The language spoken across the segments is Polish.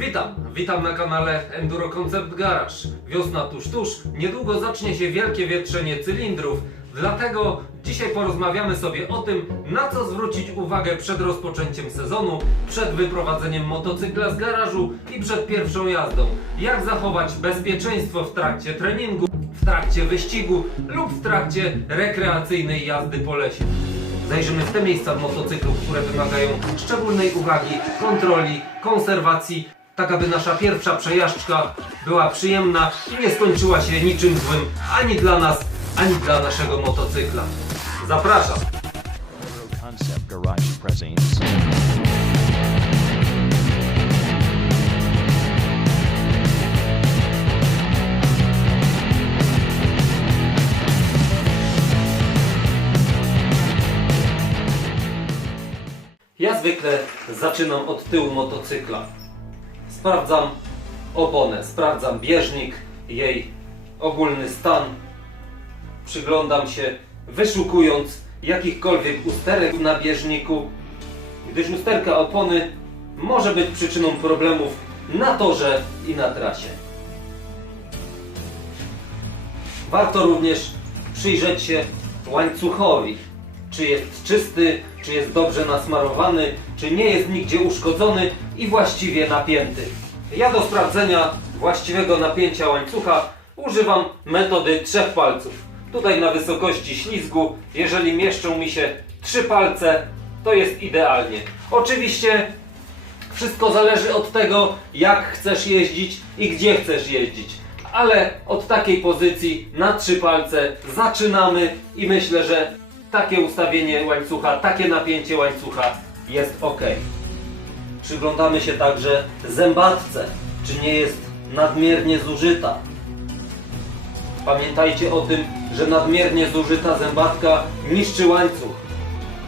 Witam, witam na kanale Enduro Concept Garage. Wiosna tuż tuż, niedługo zacznie się wielkie wietrzenie cylindrów, dlatego dzisiaj porozmawiamy sobie o tym, na co zwrócić uwagę przed rozpoczęciem sezonu, przed wyprowadzeniem motocykla z garażu i przed pierwszą jazdą. Jak zachować bezpieczeństwo w trakcie treningu, w trakcie wyścigu lub w trakcie rekreacyjnej jazdy po lesie. Zajrzymy w te miejsca w motocyklu, które wymagają szczególnej uwagi, kontroli, konserwacji, tak aby nasza pierwsza przejażdżka była przyjemna i nie skończyła się niczym złym ani dla nas, ani dla naszego motocykla. Zapraszam! Ja zwykle zaczynam od tyłu motocykla. Sprawdzam oponę, sprawdzam bieżnik, jej ogólny stan. Przyglądam się, wyszukując jakichkolwiek usterek na bieżniku, gdyż usterka opony może być przyczyną problemów na torze i na trasie. Warto również przyjrzeć się łańcuchowi. Czy jest czysty, czy jest dobrze nasmarowany, czy nie jest nigdzie uszkodzony i właściwie napięty. Ja do sprawdzenia właściwego napięcia łańcucha używam metody trzech palców. Tutaj na wysokości ślizgu, jeżeli mieszczą mi się trzy palce, to jest idealnie. Oczywiście wszystko zależy od tego, jak chcesz jeździć i gdzie chcesz jeździć. Ale od takiej pozycji na trzy palce zaczynamy i myślę, że takie ustawienie łańcucha, takie napięcie łańcucha jest ok. Przyglądamy się także zębatce, czy nie jest nadmiernie zużyta. Pamiętajcie o tym, że nadmiernie zużyta zębatka niszczy łańcuch.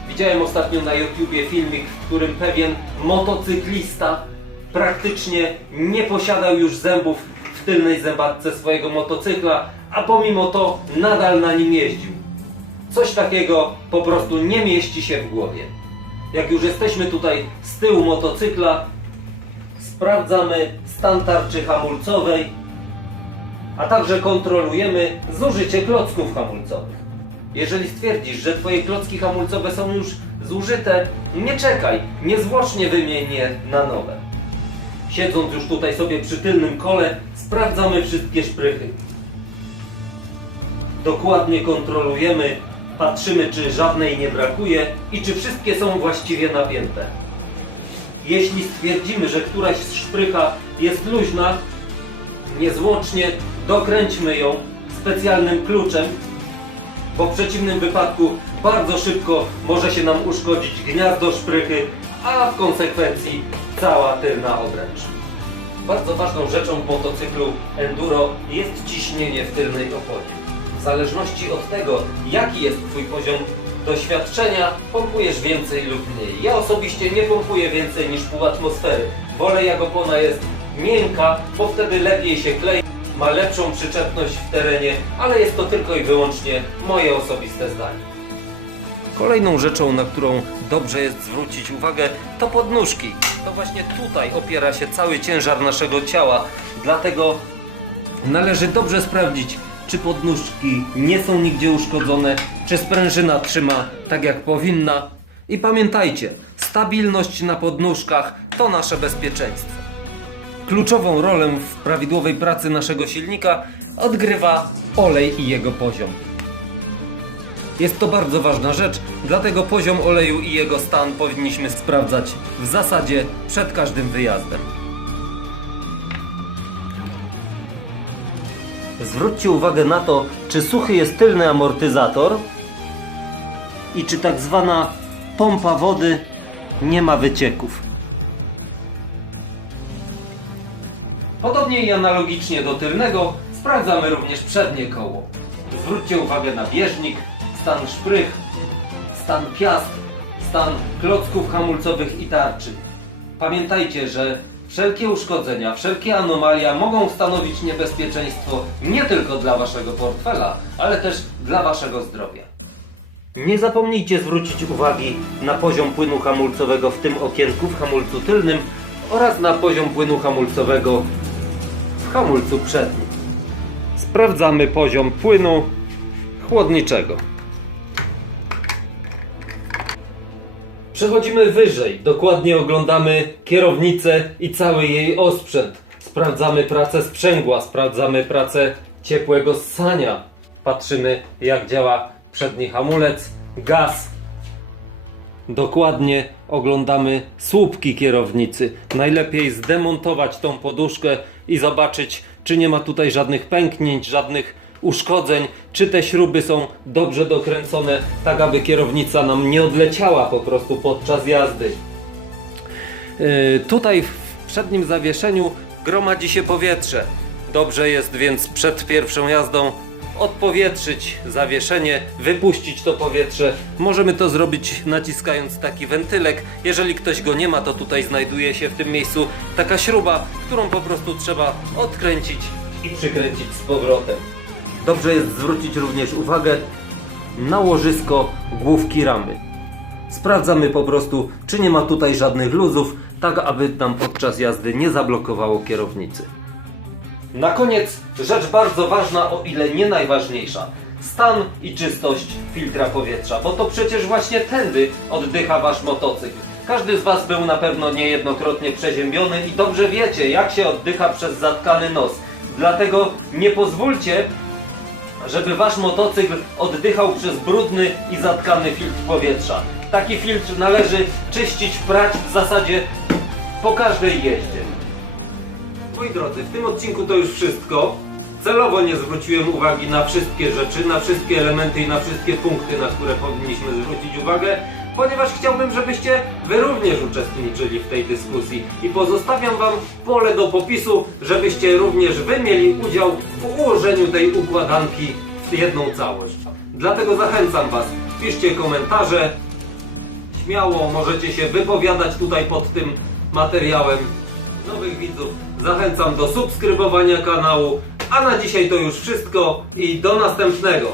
Widziałem ostatnio na YouTubie filmik, w którym pewien motocyklista praktycznie nie posiadał już zębów w tylnej zębatce swojego motocykla, a pomimo to nadal na nim jeździł. Coś takiego po prostu nie mieści się w głowie. Jak już jesteśmy tutaj z tyłu motocykla, sprawdzamy stan tarczy hamulcowej, a także kontrolujemy zużycie klocków hamulcowych. Jeżeli stwierdzisz, że Twoje klocki hamulcowe są już zużyte, nie czekaj, niezwłocznie wymień je na nowe. Siedząc już tutaj sobie przy tylnym kole, sprawdzamy wszystkie szprychy. Dokładnie kontrolujemy, patrzymy czy żadnej nie brakuje i czy wszystkie są właściwie napięte. Jeśli stwierdzimy, że któraś z szprycha jest luźna, niezwłocznie dokręćmy ją specjalnym kluczem, bo w przeciwnym wypadku bardzo szybko może się nam uszkodzić gniazdo szprychy, a w konsekwencji cała tylna obręcz. Bardzo ważną rzeczą motocyklu enduro jest ciśnienie w tylnej oponie. W zależności od tego, jaki jest Twój poziom doświadczenia, pompujesz więcej lub mniej. Ja osobiście nie pompuję więcej niż pół atmosfery. Wolę jak opona jest miękka, bo wtedy lepiej się klei, ma lepszą przyczepność w terenie, ale jest to tylko i wyłącznie moje osobiste zdanie. Kolejną rzeczą, na którą dobrze jest zwrócić uwagę, to podnóżki. To właśnie tutaj opiera się cały ciężar naszego ciała. Dlatego należy dobrze sprawdzić, czy podnóżki nie są nigdzie uszkodzone, czy sprężyna trzyma tak jak powinna. I pamiętajcie, stabilność na podnóżkach to nasze bezpieczeństwo. Kluczową rolę w prawidłowej pracy naszego silnika odgrywa olej i jego poziom. Jest to bardzo ważna rzecz, dlatego poziom oleju i jego stan powinniśmy sprawdzać w zasadzie przed każdym wyjazdem. Zwróćcie uwagę na to, czy suchy jest tylny amortyzator i czy tak zwana pompa wody nie ma wycieków. Podobnie i analogicznie do tylnego sprawdzamy również przednie koło. Zwróćcie uwagę na bieżnik, stan szprych, stan piast, stan klocków hamulcowych i tarczy. Pamiętajcie, że wszelkie uszkodzenia, wszelkie anomalia mogą stanowić niebezpieczeństwo nie tylko dla waszego portfela, ale też dla waszego zdrowia. Nie zapomnijcie zwrócić uwagi na poziom płynu hamulcowego w tym okienku w hamulcu tylnym, oraz na poziom płynu hamulcowego w hamulcu przednim. Sprawdzamy poziom płynu chłodniczego. Przechodzimy wyżej, dokładnie oglądamy kierownicę i cały jej osprzęt. Sprawdzamy pracę sprzęgła, sprawdzamy pracę ciepłego ssania. Patrzymy jak działa przedni hamulec, gaz. Dokładnie oglądamy słupki kierownicy. Najlepiej zdemontować tą poduszkę i zobaczyć, czy nie ma tutaj żadnych pęknięć, żadnych uszkodzeń, czy te śruby są dobrze dokręcone, tak aby kierownica nam nie odleciała po prostu podczas jazdy. Yy, tutaj w przednim zawieszeniu gromadzi się powietrze. Dobrze jest więc przed pierwszą jazdą odpowietrzyć zawieszenie, wypuścić to powietrze. Możemy to zrobić naciskając taki wentylek. Jeżeli ktoś go nie ma, to tutaj znajduje się w tym miejscu taka śruba, którą po prostu trzeba odkręcić i przykręcić z powrotem. Dobrze jest zwrócić również uwagę na łożysko główki ramy. Sprawdzamy po prostu, czy nie ma tutaj żadnych luzów, tak aby nam podczas jazdy nie zablokowało kierownicy. Na koniec rzecz bardzo ważna, o ile nie najważniejsza. Stan i czystość filtra powietrza, bo to przecież właśnie tędy oddycha wasz motocykl. Każdy z was był na pewno niejednokrotnie przeziębiony i dobrze wiecie, jak się oddycha przez zatkany nos. Dlatego nie pozwólcie, żeby wasz motocykl oddychał przez brudny i zatkany filtr powietrza. Taki filtr należy czyścić, prać w zasadzie po każdej jeździe. Moi drodzy, w tym odcinku to już wszystko. Celowo nie zwróciłem uwagi na wszystkie rzeczy, na wszystkie elementy i na wszystkie punkty, na które powinniśmy zwrócić uwagę, ponieważ chciałbym, żebyście wy również uczestniczyli w tej dyskusji i pozostawiam wam pole do popisu, żebyście również wy mieli udział w ułożeniu tej układanki w jedną całość. Dlatego zachęcam was, piszcie komentarze, śmiało możecie się wypowiadać tutaj pod tym materiałem. Nowych widzów zachęcam do subskrybowania kanału. A na dzisiaj to już wszystko i do następnego.